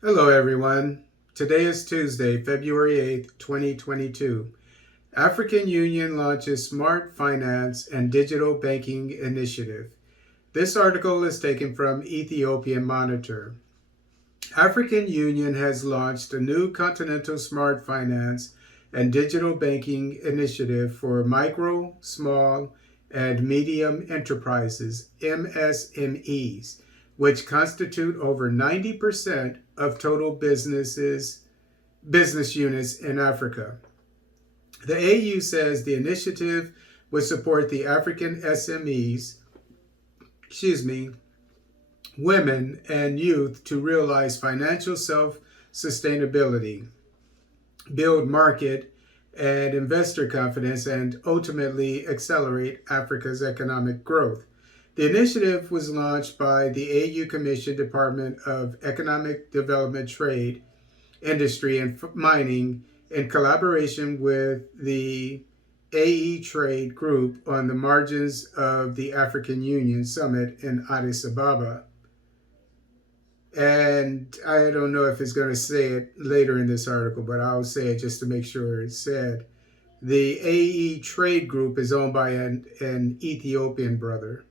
Hello, everyone. Today is Tuesday, February 8th, 2022. African Union launches Smart Finance and Digital Banking Initiative. This article is taken from Ethiopian Monitor. African Union has launched a new Continental Smart Finance and Digital Banking Initiative for micro, small, and medium enterprises, MSMEs, which constitute over 90% of total business units in Africa. The AU says the initiative would support the African SMEs, women and youth to realize financial self-sustainability, build market and investor confidence, and ultimately accelerate Africa's economic growth. The initiative was launched by the AU Commission Department of Economic Development, Trade, Industry, and Mining in collaboration with the AE Trade Group on the margins of the African Union Summit in Addis Ababa. And I don't know if it's going to say it later in this article, but I'll say it just to make sure it's said. The AE Trade Group is owned by an Ethiopian brother.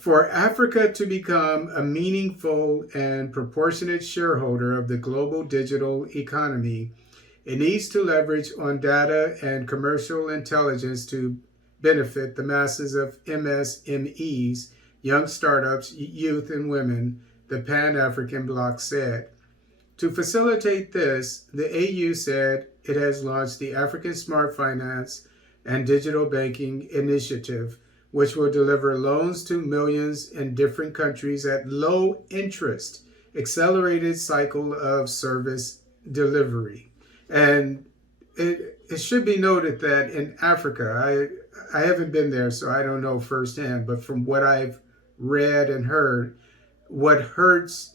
For Africa to become a meaningful and proportionate shareholder of the global digital economy, it needs to leverage on data and commercial intelligence to benefit the masses of MSMEs, young startups, youth, and women, the Pan-African Bloc said. To facilitate this, the AU said it has launched the African Smart Finance and Digital Banking Initiative, which will deliver loans to millions in different countries at low interest, accelerated cycle of service delivery. And it should be noted that in Africa, I haven't been there, so I don't know firsthand, but from what I've read and heard, what hurts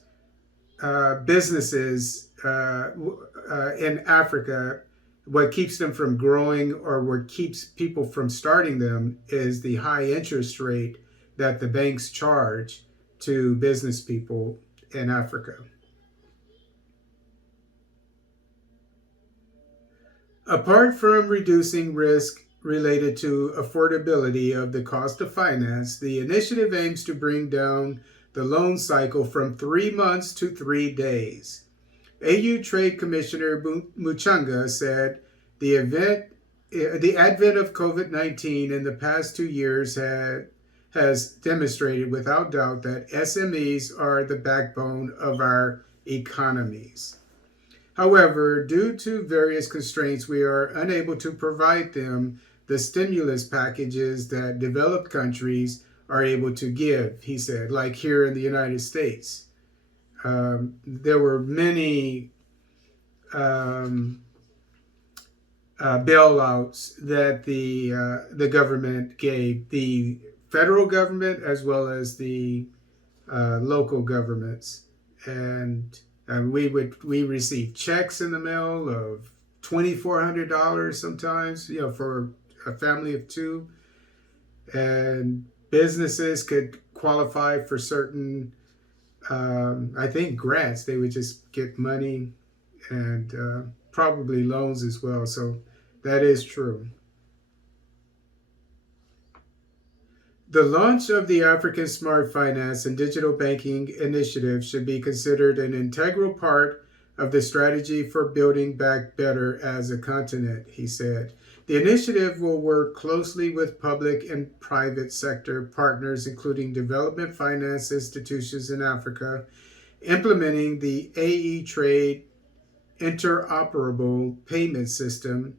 businesses in Africa, what keeps them from growing or what keeps people from starting them is the high interest rate that the banks charge to business people in Africa. Apart from reducing risk related to affordability of the cost of finance, the initiative aims to bring down the loan cycle from 3 months to 3 days. AU Trade Commissioner Muchanga said the advent of COVID-19 in the past 2 years has demonstrated without doubt that SMEs are the backbone of our economies. However, due to various constraints, we are unable to provide them the stimulus packages that developed countries are able to give, he said, like here in the United States. There were many bailouts that the government gave, the federal government as well as the local governments, and we received checks in the mail of $2,400 sometimes, for a family of two, and businesses could qualify for certain, I think, grants. They would just get money and probably loans as well. So that is true. The launch of the African Smart Finance and Digital Banking Initiative should be considered an integral part of the strategy for building back better as a continent, he said. The initiative will work closely with public and private sector partners, including development finance institutions in Africa, implementing the AE Trade interoperable payment system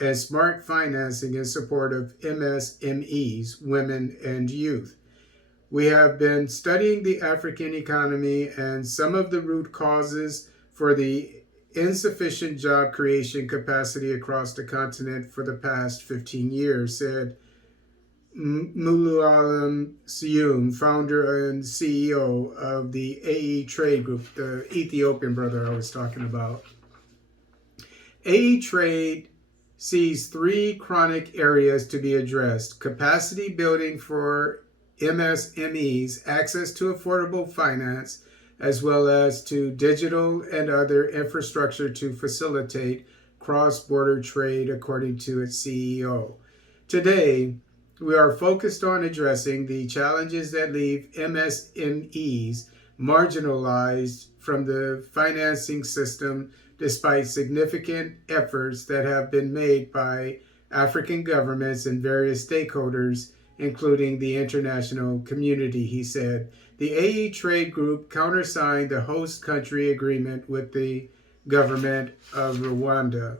and smart financing in support of MSMEs, women and youth. We have been studying the African economy and some of the root causes for the insufficient job creation capacity across the continent for the past 15 years, said Mulualam Siyum, founder and CEO of the AE Trade Group, the Ethiopian brother I was talking about. AE Trade sees 3 chronic areas to be addressed: capacity building for MSMEs, access to affordable finance, as well as to digital and other infrastructure to facilitate cross-border trade, according to its CEO. Today, we are focused on addressing the challenges that leave MSMEs marginalized from the financing system despite significant efforts that have been made by African governments and various stakeholders, including the international community, he said. The AE Trade Group countersigned the host country agreement with the government of Rwanda.